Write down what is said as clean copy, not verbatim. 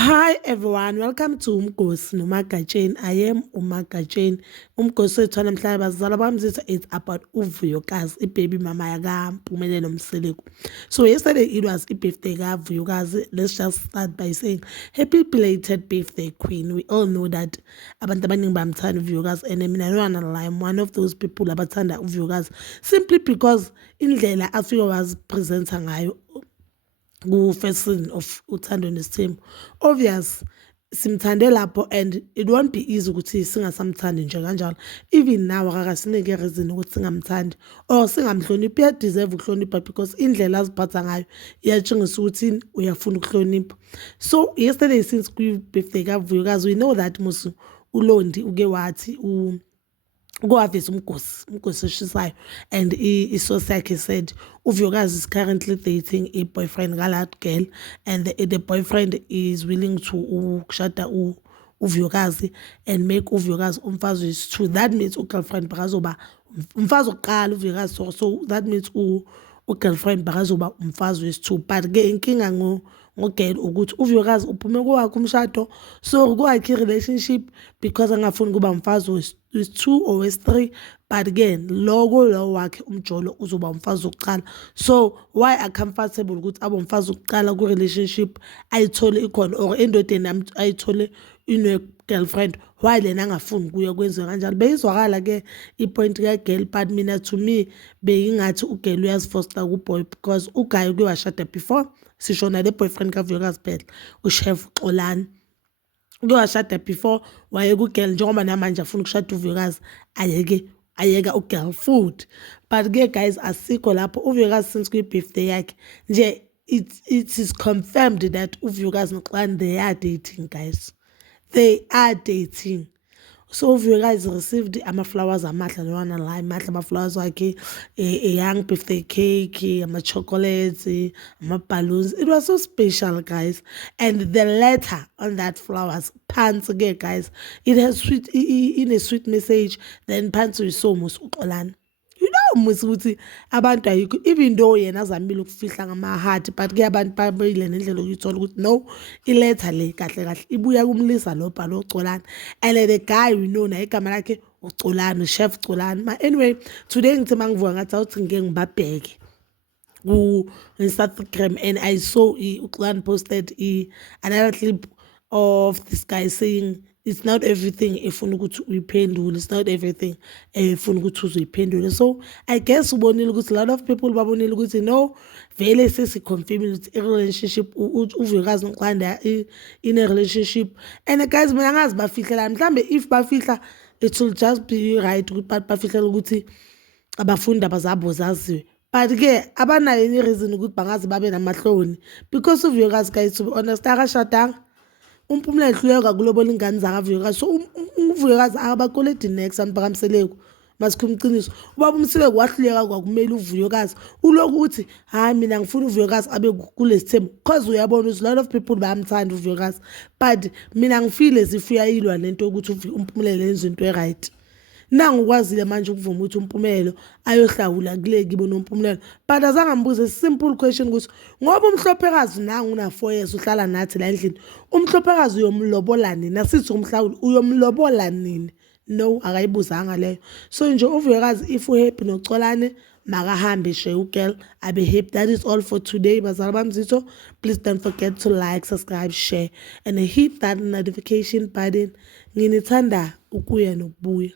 Hi everyone, welcome to Umgosi noMagatsheni. I am uMagatsheni. Umgosi wethu namhlanje bazalwa bami zithi it's about uVuyokazi, ibaby mama yakaMpumelelo Mseleku. So yesterday it was birthday kaVuyokazi. Let's just start by saying happy belated birthday queen. We all know that abantu abaningi bamthanda uVuyokazi and mina no I'm one of those people abathanda uVuyokazi simply because indlela afike wazipresenta ngayo ku-first season of Uthando Nesithembu. Obvious simthande lapho and it won't be easy ukuthi singasamthandi nje kanjalo. Even now akakasinike reason ukuthi singamthandi or singamhloniphi. Uyadeserve ukuhlonipha because indlela aziphatha ngayo iyatshengisa ukuthi uyafuna ukuhlonipha. So yesterday since kwi-birthday kaVuyokazi we know that musu uLondi uke wathi Go-avisa umgosi eshisayo and isource yakhe said uVuyokazi is currently dating a boyfriend that girl and the boyfriend is willing to ukushada uVuyokazi and make uVuyokazi umfazi wesi-2. That means girlfriend bakazoba umfazi wokuqala uVuyokazi, so that means girlfriend bakazoba umfazi wesi-2. But ke inkinga ngogel ukuthi uVuyokazi uphume kwakhe umshado, so kwakhe relationship because angafuni kuba umfazi wesi-2 or wesi-3. But again lo wakhe umjolo uzoba umfazi wokuqala, so why comfortable ukuthi abe umfazi wokuqala ku relationship ayithole ikhona or endodeni ayithole ine girlfriend, why lena angafuni kuya kwenziwa kanjalo. Beyizwakala ke ipoint ka-girl, but mina to me beyingathi ugirl uyazifoster kuboy because uGaye uke washada before, sishona le boyfriend kaVuyokazi phela uChef Xolani uke washada before, waye kugirl njengoba namanje afuna ukushada uVuyokazi ayeka ugirl food. But ke guys asikho lapho uVuyokazi since kwi-birthday yakhe nje it is confirmed that uVuyokazi noXolani they are dating, guys. They are dating. So uVuyokazi received ama-flowers amahle lona la mahle ama-flowers wakhe, a young birthday cake, ama-chocolates, ama-balloons. It was so special, guys. And the letter on that flowers pants again, guys, it has sweet in a sweet message. Then pants is so much uXolani. You know musi ukuthi abantu ayikho, even though yena azamile ukufihla ngama-heart, but ke abantu babile nendlela ukuyithola ukuthi no, iletha le kahle kahle ibuya kumlisa lo bhala uXolani and the guy we know na igama lakhe uXolani, uChef Xolani. But anyway, today ngithi mangivuka ngathi awuthi ngike ngibabheke ku-Instagram and I saw uXolani posted another clip of this guy saying it's not everything efuna ukuthi uyiphendule, it's not everything efuna ukuthi uzuyiphendule. So I guess ubonile ukuthi a lot of people babonile ukuthi no, vele sesiconfirming ukuthi i-relationship uVuyokazi noXolani in a relationship. And guys mina ngazi bafihlela mhlambe if bafihla it will just be right ukuthi bafihlela ukuthi abafundi abazabo zaziwe. But ke abanayo any reason ukuthi bangazi babe namahloni because uVuyokazi, guys, to be honest akashadanga. Umphumela ehluleka kulobola ingane zakaVuyokazi, so uVuyokazi akabakoledi next anibhakamseleko masikhuluma iqiniso. Ubaba uMseleku wahluleka kwakumele uVuyokazi uloku uthi hayi mina ngifuna uVuyokazi abe kulesithembu because uyabona ukuthi a lot of people bayamthanda uVuyokazi, but mina ngifile as if uyayilwa lento ukuthi uMphumelelo yenza into eright. Nangu kwazile manje ukuvuma ukuthi uMphumelelo ayohlawula kule kibo noMphumelelo, but azange ngibuze simple question ukuthi ngoba umhlophekazi nangu una 4 years uhlala nathi la endlini, umhlophekazi uyomlobola nini? Asithi umhlawuli uyomlobola nini? No, akayibuzanga leyo. So nje uVuyokazi if uhappy noXolani makahambe she ugirl abe happy. That is all for today. Bazalwa bami zitho, please don't forget to like, subscribe, share and hit that notification button. Nginithanda ukuya nokubuya.